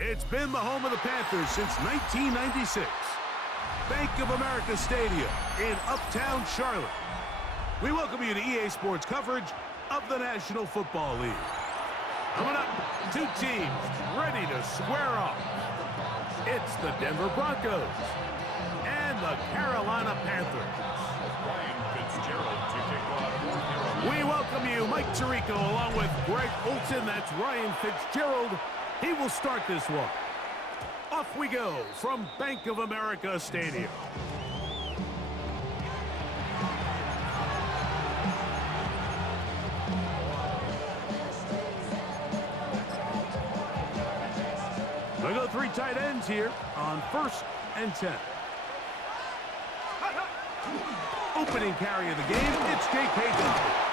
It's been the home of the Panthers since 1996. Bank of America Stadium in Uptown Charlotte. We welcome you to EA Sports coverage of the National Football League. Coming up, two teams ready to square off. It's the Denver Broncos and the Carolina Panthers. We welcome you, Mike Tirico, along with Greg Olson. That's Ryan Fitzgerald. He will start this one. Off we go from Bank of America Stadium. We go three tight ends here on 1st and 10. Opening carry of the game, it's J.K. Dobbins.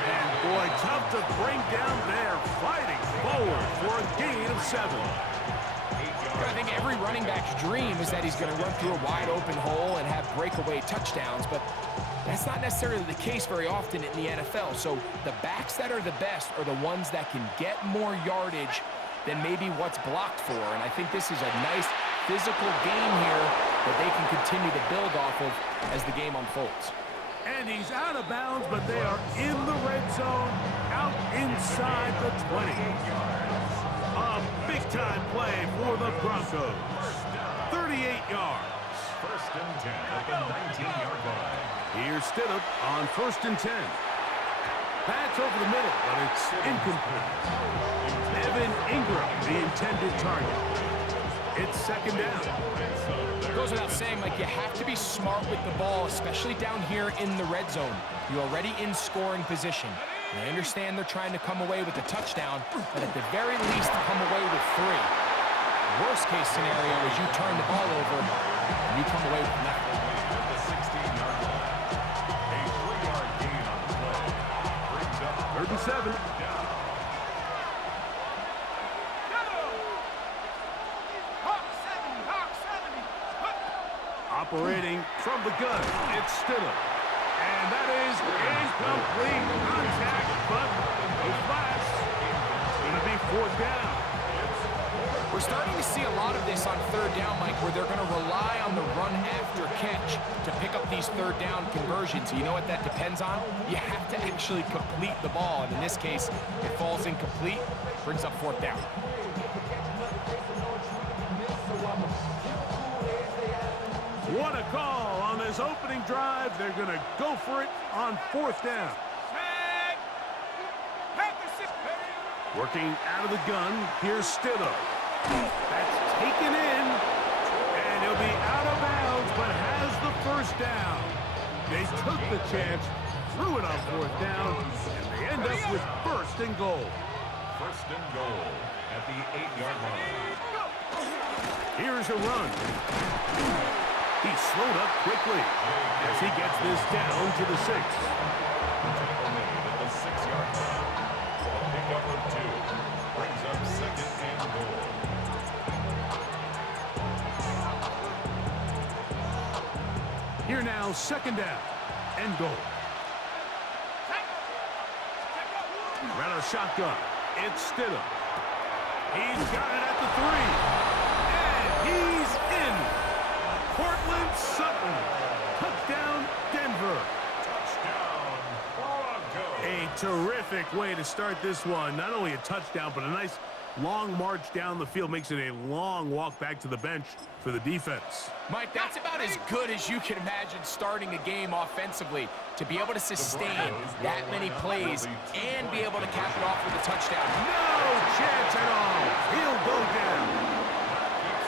And boy, tough to bring down there, fighting forward for a gain of 7. I think every running back's dream is that he's going to run through a wide open hole and have breakaway touchdowns, but that's not necessarily the case very often in the NFL. So the backs that are the best are the ones that can get more yardage than maybe what's blocked for. And I think this is a nice physical game here that they can continue to build off of as the game unfolds. And he's out of bounds, but they are in the red zone, out inside the 20. A big-time play for the Broncos. 38 yards. 1st and 10 at the 19-yard line. Here's Stidham on 1st and 10. Pass over the middle, but it's incomplete. Evan Ingram, the intended target. It's 2nd down. It goes without saying, Mike, you have to be smart with the ball, especially down here in the red zone. You're already in scoring position. I understand they're trying to come away with a touchdown, but at the very least, come away with 3. Worst case scenario is you turn the ball over and you come away with nothing. At the 16-yard line. A 3-yard gain on the play. Brings up 3rd and 7. Operating from the gun, it's Stidham. And that is incomplete contact, but no flash. It's going to be 4th down. We're starting to see a lot of this on 3rd down, Mike, where they're going to rely on the run after catch to pick up these 3rd down conversions. You know what that depends on? You have to actually complete the ball, and in this case, it falls incomplete, brings up 4th down. What a call on this opening drive. They're going to go for it on 4th down. Working out of the gun, here's Stidham. That's taken in, and he'll be out of bounds, but has the 1st down. They took the chance, threw it on 4th down, and they end up with 1st and goal. 1st and goal at the 8-yard line. Here's a run. He slowed up quickly as he gets this down to the 6. Tackle made at the 6-yard line. Pickup of 2. Brings up 2nd and goal. Here now, 2nd down and goal. Ran a shotgun. It's Stidham. He's got it at the 3. And he's in. Cortland Sutton. Touchdown, Denver. Touchdown, Broncos. A terrific way to start this one. Not only a touchdown, but a nice long march down the field. Makes it a long walk back to the bench for the defense. Mike, that's about as good as you can imagine starting a game offensively. To be able to sustain that many plays and be able to cap it off with a touchdown. No chance at all. He'll go down.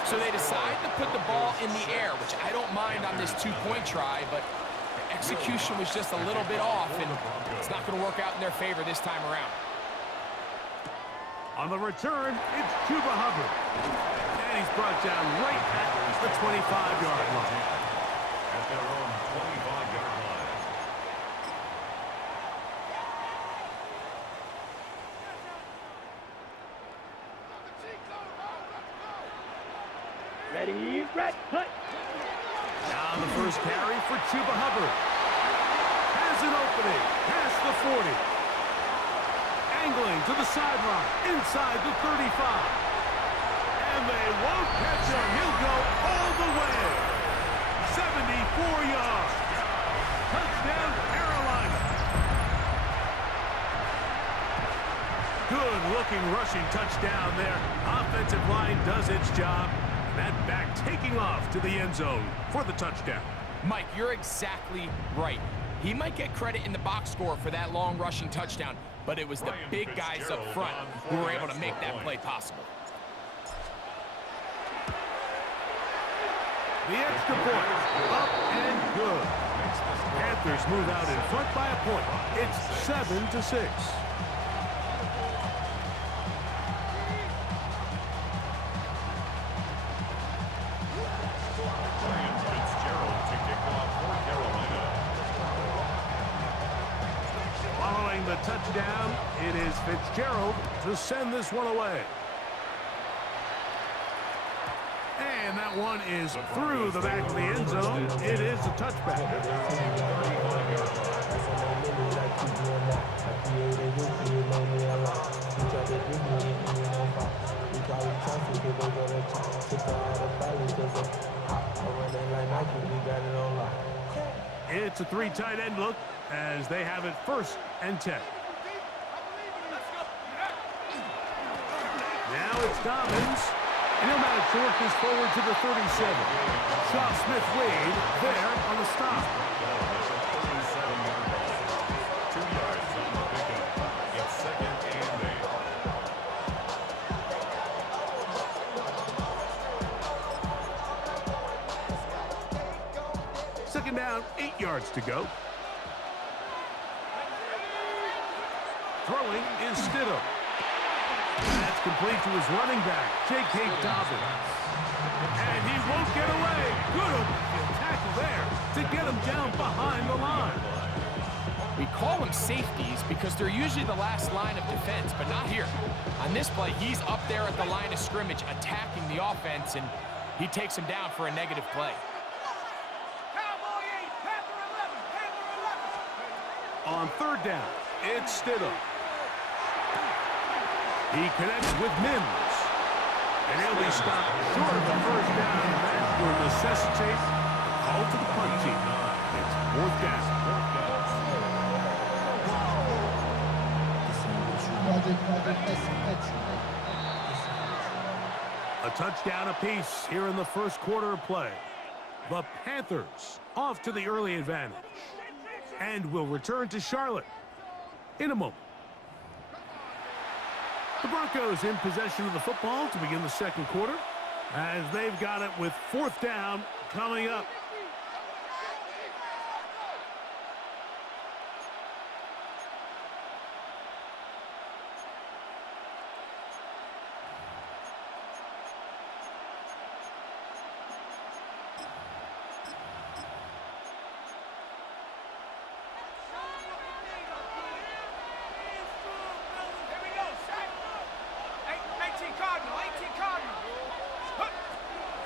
So they decide to put the ball in the air, which I don't mind on this 2-point try, but the execution was just a little bit off, and it's not going to work out in their favor this time around. On the return, it's Chuba Hubbard. And he's brought down right at the 25-yard line. At their own 25-yard line. Ready, red, hut. Down the first carry for Chuba Hubbard. Has an opening past the 40. Angling to the sideline, inside the 35. And they won't catch him. He'll go all the way. 74 yards. Touchdown, Carolina. Good-looking rushing touchdown there. Offensive line does its job. That back taking off to the end zone for the touchdown. Mike, you're exactly right. He might get credit in the box score for that long rushing touchdown, but it was the big guys up front who were able to make that play possible. The extra point, up and good. Panthers move out in front by a point. It's 7-6. Following the touchdown, it is Fitzgerald to send this one away. And that one is through the back of the end zone. It is a touchback. It's a three tight end look as they have it 1st and 10. Now it's Dobbins. And he'll manage to work this forward to the 37. Shaw Smith-Wade there on the stop. 2 yards on the pickup. It's 2nd and 8. Second down, 8 yards to go. Throwing is Stidham. That's complete to his running back, J.K. Dobbins. And he won't get away. Good tackle there to get him down behind the line. We call them safeties because they're usually the last line of defense, but not here. On this play, he's up there at the line of scrimmage attacking the offense, and he takes him down for a negative play. On 3rd down, it's Stidham. He connects with Mims. And he'll be stopped short of the 1st down, and that will necessitate a call to the punt team. It's 4th down. A touchdown apiece here in the 1st quarter of play. The Panthers off to the early advantage. And will return to Charlotte in a moment. The Broncos in possession of the football to begin the 2nd quarter as they've got it with 4th down coming up.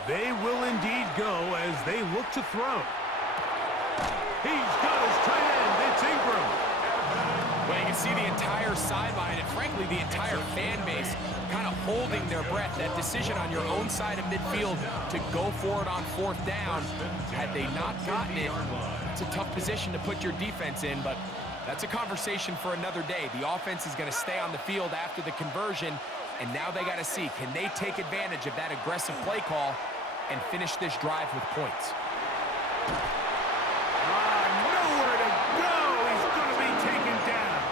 They will indeed go as they look to throw. He's got his tight end. It's Ingram. Well, you can see the entire sideline and, frankly, the entire fan base kind of holding their breath. That decision on your own side of midfield to go for it on 4th down, had they not gotten it, it's a tough position to put your defense in, but that's a conversation for another day. The offense is going to stay on the field after the conversion, and now they got to see, can they take advantage of that aggressive play call and finish this drive with points? Nowhere to go. He's going to be taken down.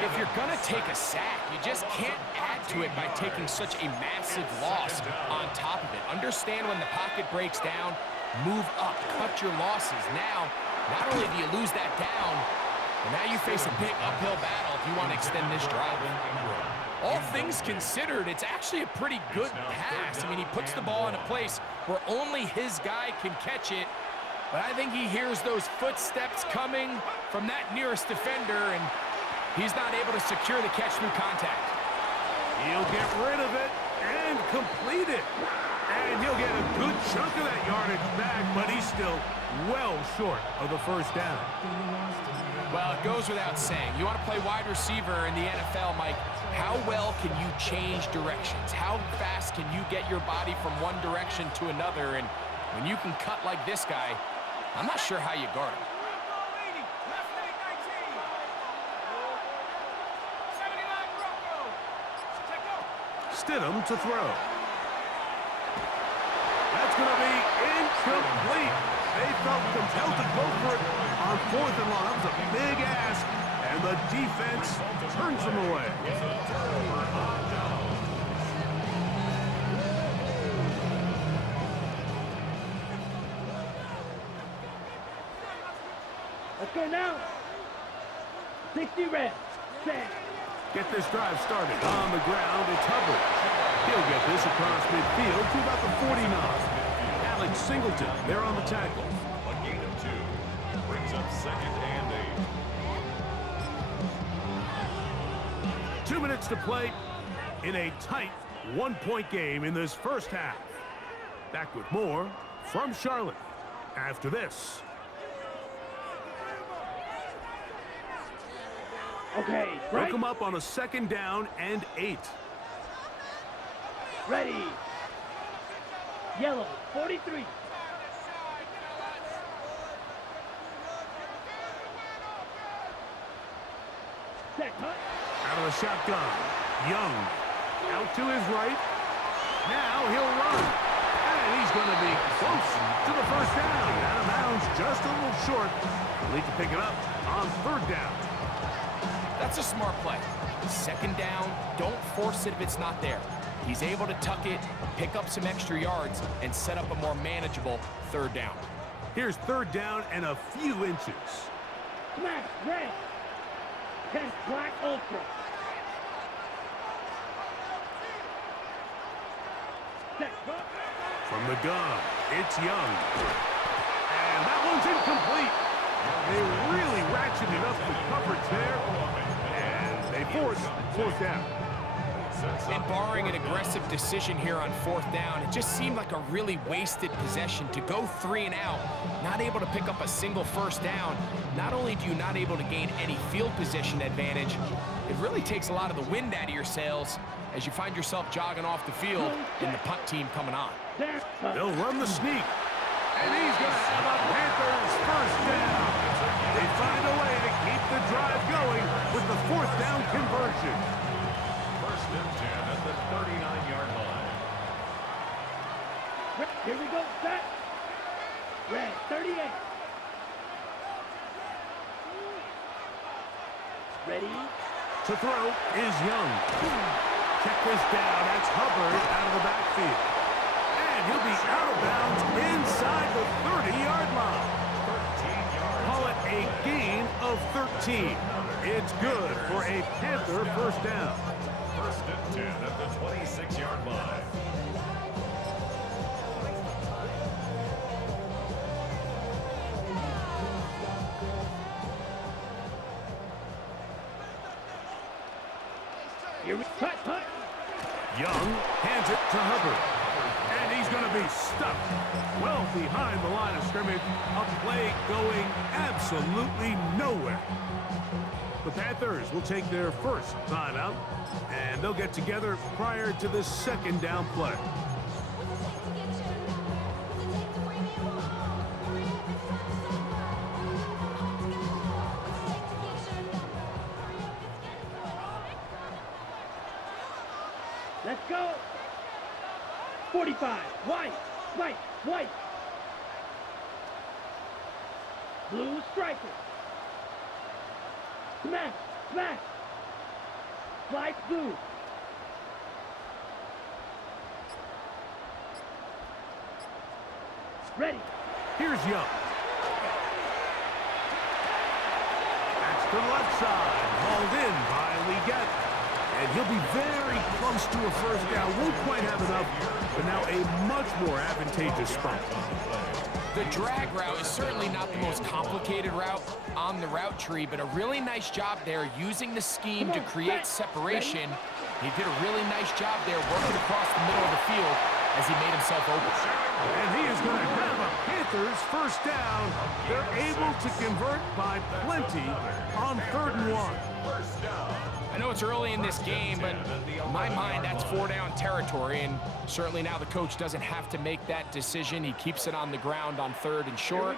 If you're going to take a sack, you just can't add to it by taking such a massive loss on top of it. Understand when the pocket breaks down, move up, cut your losses. Now, not only do you lose that down, but now you face a big uphill battle if you want to extend this drive. All things considered, it's actually a pretty good pass. I mean, he puts the ball in a place where only his guy can catch it. But I think he hears those footsteps coming from that nearest defender, and he's not able to secure the catch through contact. He'll get rid of it and complete it. And he'll get a good chunk of that yardage back, but he's still well short of the first down. Well, it goes without saying. You want to play wide receiver in the NFL, Mike, how well can you change directions? How fast can you get your body from one direction to another? And when you can cut like this guy, I'm not sure how you guard him. Stidham to throw. That's going to be incomplete. They felt compelled to go for it on 4th and long. That was a big ask, and the defense turns them away. Let's go now. 60 reps. Set. Get this drive started. On the ground, it's Hubbard. He'll get this across midfield to about the 49. Alex Singleton, there on the tackle. A gain of 2. Brings up 2nd and 8. 2 minutes to play in a tight one-point game in this first half. Back with more from Charlotte after this. Okay, Broke right. him up on a 2nd down and 8. Ready. Yellow, 43. Set, cut. Out of the shotgun. Young. Out to his right. Now he'll run. And he's going to be close to the first down. Out of bounds, just a little short. They'll need to pick it up on 3rd down. That's a smart play. 2nd down, don't force it if it's not there. He's able to tuck it, pick up some extra yards, and set up a more manageable 3rd down. Here's 3rd down and a few inches. Smash, red. 10 black ultra. Set, cut. From the gun, it's Young. And that one's incomplete. They really ratcheted up the coverage there. And they force 4th down. And barring an aggressive decision here on 4th down, it just seemed like a really wasted possession to go 3 and out, not able to pick up a single 1st down. Not only do you not able to gain any field position advantage, it really takes a lot of the wind out of your sails as you find yourself jogging off the field and the punt team coming on. They'll run the sneak. And he's going to have a Panthers 1st down. They find a way to keep the drive going with the 4th down conversion. 1st and 10 at the 39-yard line. Here we go, set. Red, 38. Ready. To throw is Young. Check this down. That's Hubbard out of the backfield. And he'll be out of bounds inside the 30-yard line. 13 yards. Call it a gain of 13. It's good for a Panther 1st down. 1st and 10 at the 26-yard line. Here we cut. Young hands it to Hubbard. And he's going to be stuck well behind the line of scrimmage. A play going absolutely nowhere. The Panthers will take their first timeout, and they'll get together prior to the 2nd down play. Let's go. 45. White. Blue striker. Smash. Slide blue. Ready. Here's Young. That's to the left side. Hauled in by Leggett. And he'll be very close to a 1st down. Won't quite have enough, but now a much more advantageous spot. The drag route is certainly not the most complicated route on the route tree, but a really nice job there using the scheme to create separation. He did a really nice job there working across the middle of the field, as he made himself open. And he is going to have a Panthers first down. They're able to convert by plenty on 3rd and 1. I know it's early in this game, but in my mind, that's 4-down territory, and certainly now the coach doesn't have to make that decision. He keeps it on the ground on 3rd and short,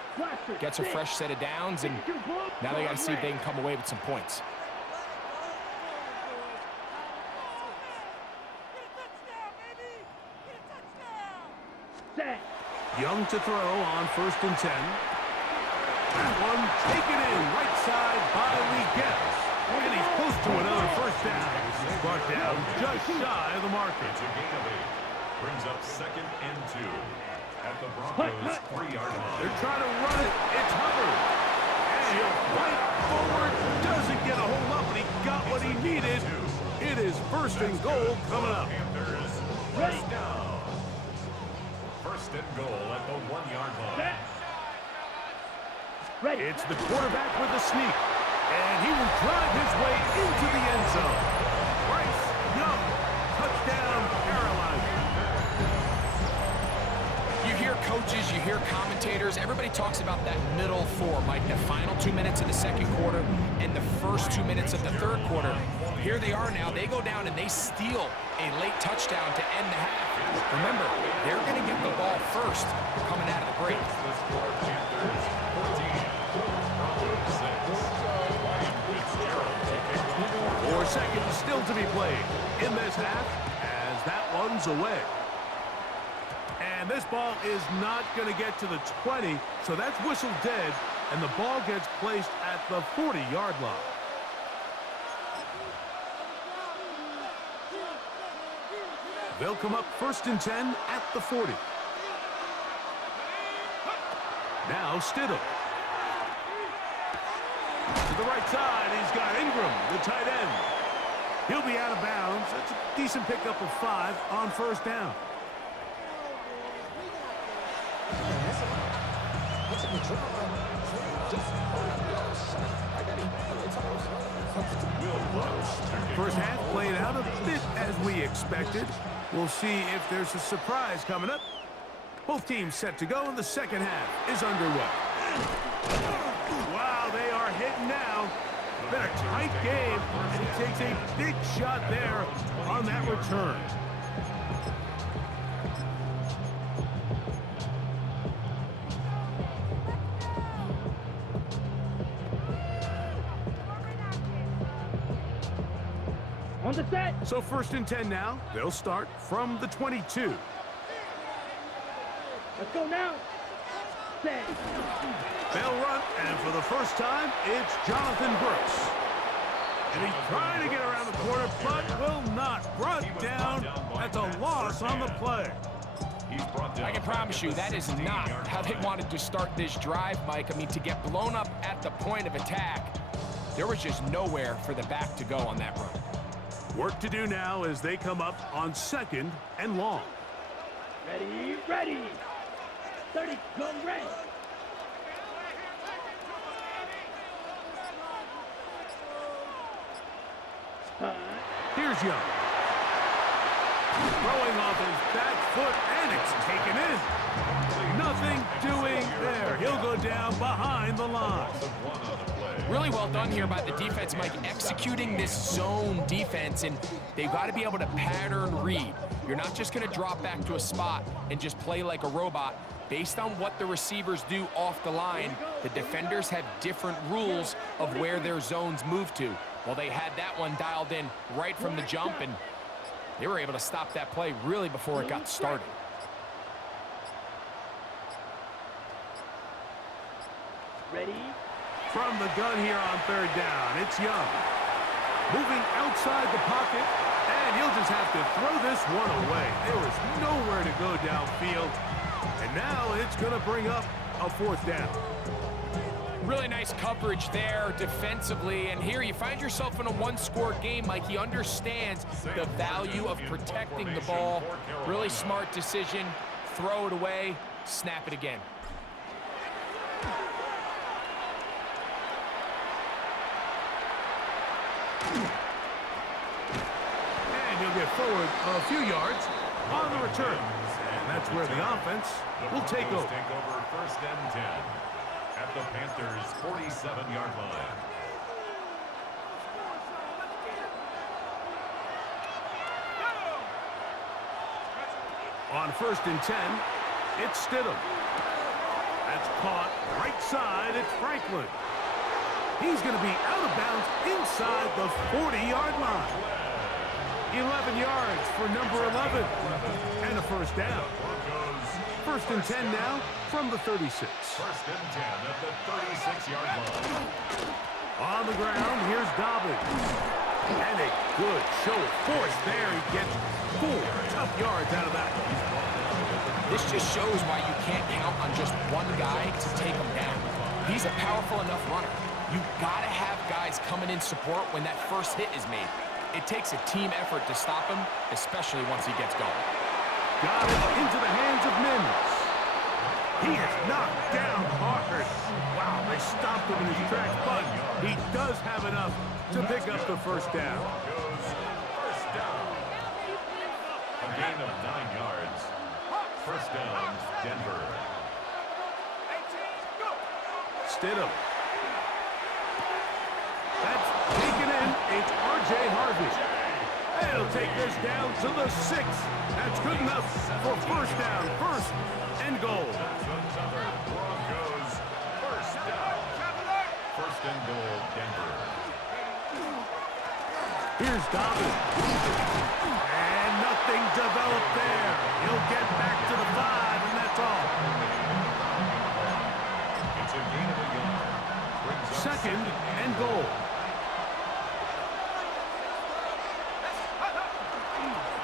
gets a fresh set of downs, and now they got to see if they can come away with some points. Young to throw on 1st and 10. That one taken in right side by Lee Gettis. And he's close to another first down. He's brought down just shy of the marker. It's a gain of 8. Brings up 2nd and 2 at the Broncos' 3-yard line. They're trying to run it. It's Hubbard. And he'll fight forward. Doesn't get a hold up, but he got what he needed. It is 1st and goal coming up. Panthers first down. 1st and goal at the 1-yard line. It's the quarterback with the sneak. And he will drive his way into the end zone. Bryce Young, touchdown, Carolina. You hear coaches, you hear commentators, everybody talks about that middle four, Mike, the final 2 minutes of the 2nd quarter and the first 2 minutes of the 3rd quarter. Here they are now. They go down and they steal a late touchdown to end the half. Remember, they're going to get the ball first coming out of the break. 4 seconds still to be played in this half as that one's away. And this ball is not going to get to the 20, so that's whistled dead, and the ball gets placed at the 40-yard line. They'll come up 1st and 10 at the 40. Now Stidham. To the right side, he's got Ingram, the tight end. He'll be out of bounds. That's a decent pickup of 5 on 1st down. First half played out a bit as we expected. We'll see if there's a surprise coming up. Both teams set to go, and the 2nd half is underway. Wow, they are hitting now. Been a tight game, and he takes a big shot there on that return. On the set. So 1st and 10 now. They'll start from the 22. Let's go now. Set. They'll run, and for the first time, it's Jonathan Brooks. And he's trying to get around the corner, but will not. Brought down. That's a loss on the play. I can promise you that is not how they wanted to start this drive, Mike. I mean, to get blown up at the point of attack, there was just nowhere for the back to go on that run. Work to do now as they come up on 2nd and long. Ready, ready. 30, go ready. Here's Young. Throwing off his back foot, and it's taken in. Nothing doing there. He'll go down behind the line. Really well done here by the defense, Mike, executing this zone defense, and they've got to be able to pattern read. You're not just going to drop back to a spot and just play like a robot. Based on what the receivers do off the line, the defenders have different rules of where their zones move to. Well, they had that one dialed in right from the jump, and they were able to stop that play really before it got started. Ready. From the gun here on 3rd down, it's Young. Moving outside the pocket, and he'll just have to throw this one away. There was nowhere to go downfield, and now it's going to bring up a 4th down. Really nice coverage there defensively, and here you find yourself in a one-score game, Mike. He understands the value of protecting the ball. Really smart decision. Throw it away, snap it again. And he'll get forward a few yards on the return. That's where the offense will take over. Take over first and 10 at the Panthers' 47-yard line. On first and 10, it's Stidham. That's caught right side. It's Franklin. He's going to be out of bounds inside the 40-yard line. 11 yards for number 11. And a first down. First and 10 now from the 36. First and 10 at the 36-yard line. On the ground, here's Dobbins. And a good show of force there. He gets 4 tough yards out of that. This just shows why you can't count on just one guy to take him down. He's a powerful enough runner. You gotta have guys coming in support when that first hit is made. It takes a team effort to stop him, especially once he gets going. Got it into the hands of Mims. He is knocked down hard. Wow, they stopped him in his tracks, but he does have enough to pick up the first down. First down. A gain of 9 yards. First down, Denver. Stidham. That's taken in. It's R.J. Harvey. They'll take this down to the 6. That's good enough for first down. First and goal. Broncos. First down. First and goal, Denver. Here's Dobbins. And nothing developed there. He'll get back to the 5, and that's all. It's a gain of a yard. Brings up Second and goal.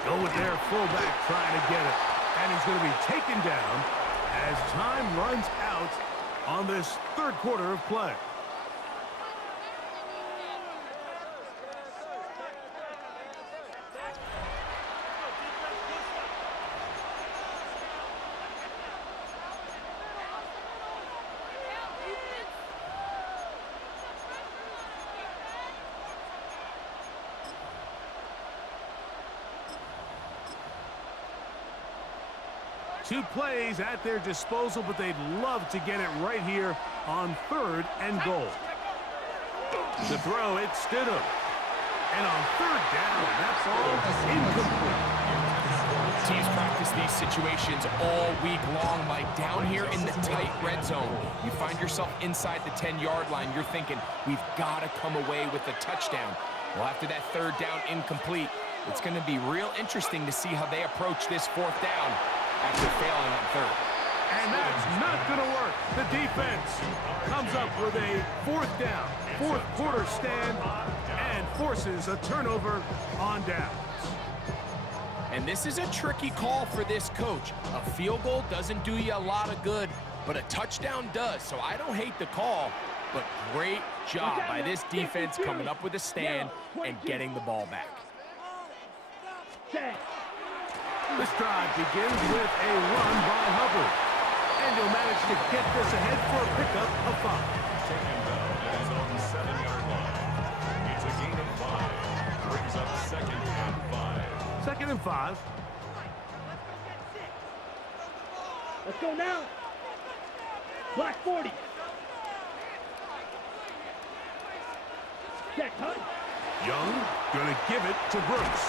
Go with their fullback trying to get it. And he's going to be taken down as time runs out on this third quarter of play. Two plays at their disposal, but they'd love to get it right here on third and goal. The throw, it's Stidham. And on third down, that ball incomplete. Teams practice these situations all week long. Like down here in the tight red zone, you find yourself inside the 10-yard line. You're thinking, we've got to come away with a touchdown. Well, after that third down incomplete, it's going to be real interesting to see how they approach this fourth down after failing on third. And that's not going to work. The defense comes up with a fourth down, fourth quarter stand, and forces a turnover on downs. And this is a tricky call for this coach. A field goal doesn't do you a lot of good, but a touchdown does. So I don't hate the call, but great job by this defense coming up with a stand and getting the ball back. This drive begins with a run by Hubbard. And he'll manage to get this ahead for a pickup of 5. Taken down at his own 7-yard line. It's a gain of 5. Brings up second and 5. Second and 5. Let's go now. Black 40. Check, huh? Young gonna give it to Brooks.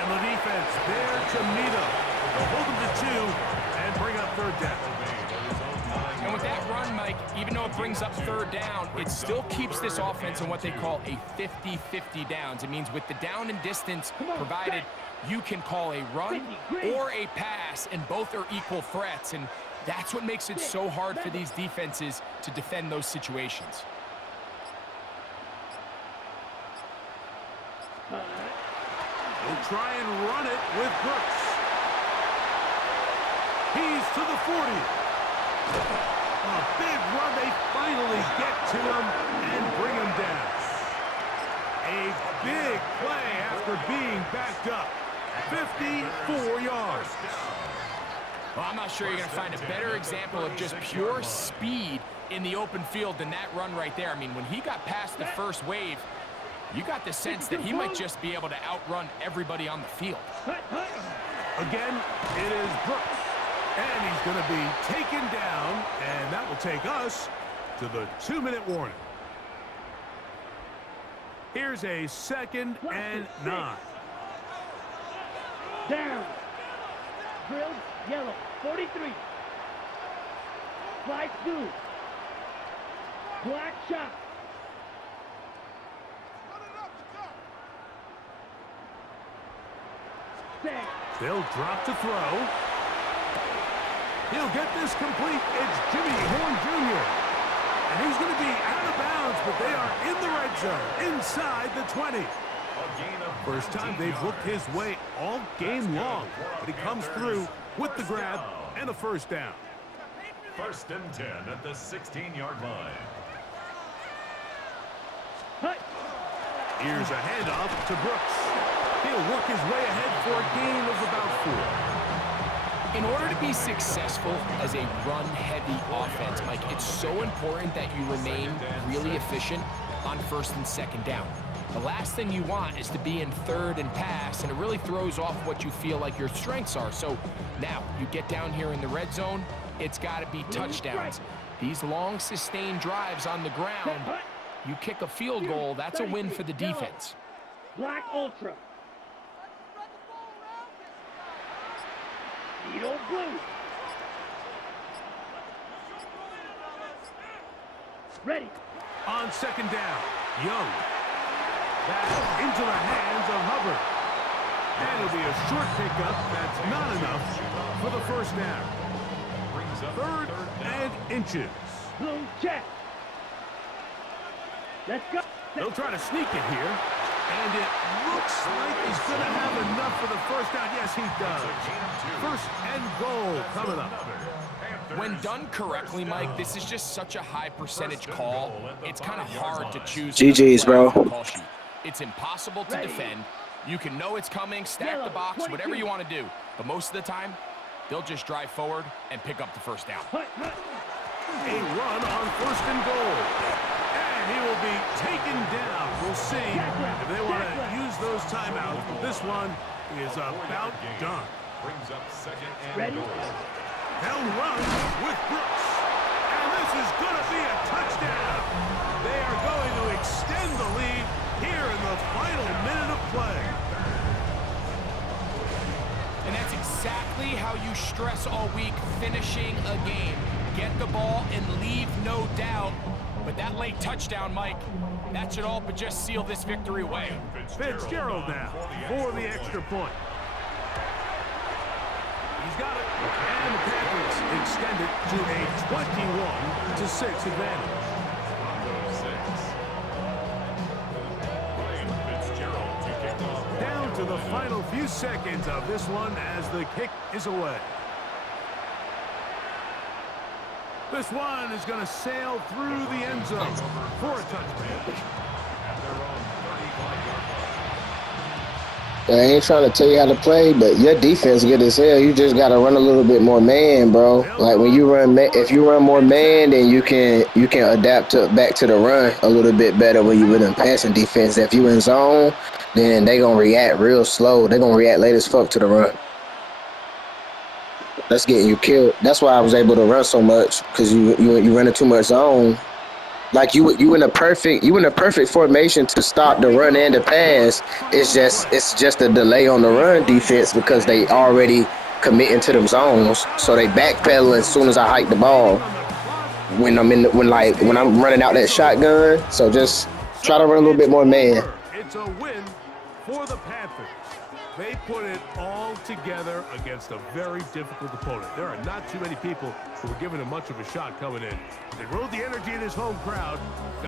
And the defense there to meet him. They'll hold him to 2 and bring up third down. And with that run, Mike, even though it brings up third down, it still keeps this offense in what they call a 50-50 downs. It means with the down and distance provided, you can call a run or a pass, and both are equal threats. And that's what makes it so hard for these defenses to defend those situations. We'll try and run it with Brooks. He's to the 40. A big run. They finally get to him and bring him down. A big play after being backed up. 54 yards. Well, I'm not sure you're going to find a better example of just pure speed in the open field than that run right there. I mean, when he got past the first wave, you got the sense that he might just be able to outrun everybody on the field. Again, it is Brooks. And he's going to be taken down, and that will take us to the 2-minute warning. Here's a 2nd and 9. Down. Grilled, yellow, 43. Flag 2. Black shot. Set. They'll drop to throw. He'll get this complete. It's Jimmy Horn Jr. And he's going to be out of bounds, but they are in the red zone, inside the 20. First time they've looked his way all game long, but he comes through with the grab and a first down. 1st and 10 at the 16-yard line. Hut. Here's a handoff to Brooks. He'll work his way ahead for a gain of about 4. In order to be successful as a run-heavy offense, Mike, it's so important that you remain really efficient on 1st and 2nd down. The last thing you want is to be in 3rd and pass, and it really throws off what you feel like your strengths are. So now you get down here in the red zone, it's got to be touchdowns. These long, sustained drives on the ground, you kick a field goal, that's a win for the defense. Black Ultra. Needle blue. Ready. On 2nd down, Young. Back into the hands of Hubbard. And it'll be a short pickup. That's not enough for the 1st down. 3rd and inches. Blue check. Let's go. They'll try to sneak it here. And it looks like he's going to have enough for the 1st down. Yes, he does. 1st and goal coming up. When done correctly, Mike, this is just such a high percentage call. It's kind of hard to choose. GG's, bro. It's impossible to defend. You can know it's coming, stack the box, whatever you want to do. But most of the time, they'll just drive forward and pick up the 1st down. A run on 1st and goal. And he will be taken down. We'll see if they want to use those timeouts. But this one is about done. Brings up 2nd and goal. They'll run with Brooks. And this is going to be a touchdown. They are going to extend the lead here in the final minute of play. And that's exactly how you stress all week, finishing a game. Get the ball and leave no doubt. But that late touchdown, Mike, that should all but just seal this victory away. Fitzgerald now for the extra point. He's got it. And the Panthers extend it to a 21-6 advantage. Down to the final few seconds of this one as the kick is away. This one is going to sail through the end zone for a touchdown. I ain't trying to tell you how to play, but your defense good as hell. You just gotta run a little bit more man, bro. Like when you run, if you run more man, then you can adapt back to the run a little bit better when you in passing defense. If you in zone, then they gonna react real slow. They gonna react late as fuck to the run. That's getting you killed. That's why I was able to run so much, because you running too much zone. Like you in a perfect formation to stop the run and the pass. It's just a delay on the run defense because they already committing to them zones. So they backpedal as soon as I hike the ball when I'm running out that shotgun. So just try to run a little bit more man. It's a win for the Panthers. They put it all together against a very difficult opponent. There are not too many people who were giving him much of a shot coming in. They rode the energy in his home crowd.